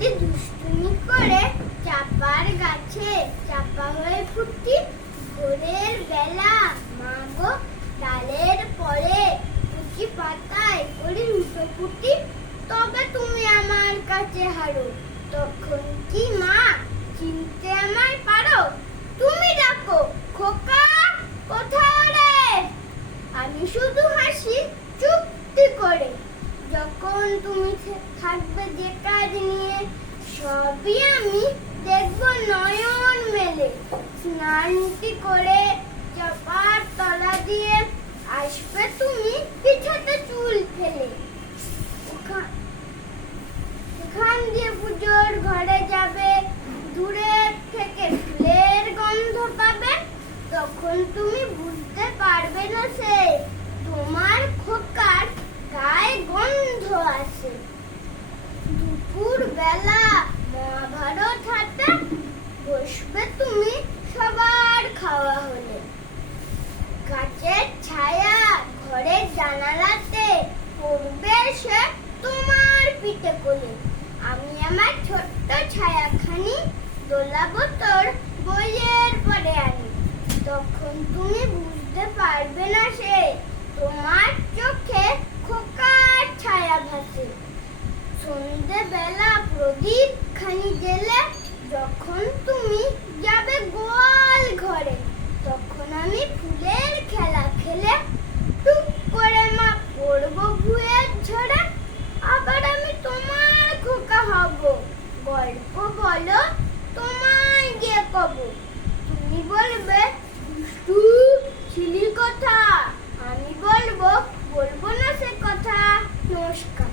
যদি দুষ্টুমি করে চাপার গাছে চাপা হয়ে ফুটি, ভোরের বেলা মা গো ডালের পরে কুচি পাতায় করি লুটোপুটি, তবে তুমি আমার কাছে হারো, তখন কি মা চিনতে আমায় পারো? তুমি ডাকো খোকা কোথায় রে, আমি শুধু হাসি চুপটি করে। যখন তুমি থাকবে যে কাজ নিয়ে, সবই আমি দেখব নয়ন মেলে। স্নানটি করে চাপার তলা দিয়ে আসবে তুমি পিঠাতে চুল ফেলে। ওখান দিয়ে পুজোর ঘরে যাবে, দূরে থেকে ফুলের গন্ধ পাবে, তখন তুমি বুঝতে পারবে না সে তোমার খোকার গায়ে গন্ধ আছে। দুপুর বেলা মহাভারত হাতে বসবে তুমি সবার খাওয়া হলে, গাছের ছায়া ঘরের জানালাতে পড়বে সে তোমার পিঠে কোলে। আমি আমার ছোট্ট ছায়াখানি দোলাবো তোর বইয়ের পরে আনি, তখন তুমি বুঝতে পারবে না সে তোমার চোখে খোকার ছায়া ভাসে। সন্ধে বেলা প্রদীপ খানি জেলে যখন তুমি যাবে গোয়াল ঘরে, তখন আমি ফুলের খেলা খেলে টুক করে মা পড়বো ভুঁয়ের ঝরে। আবার আমি তোমার খোকা হব, গল্প বলো তোমায় গিয়ে কব, তুমি বলবে দুষ্টু ছিলি কথা, আমি বলবো না সে কথা। নমস্কার।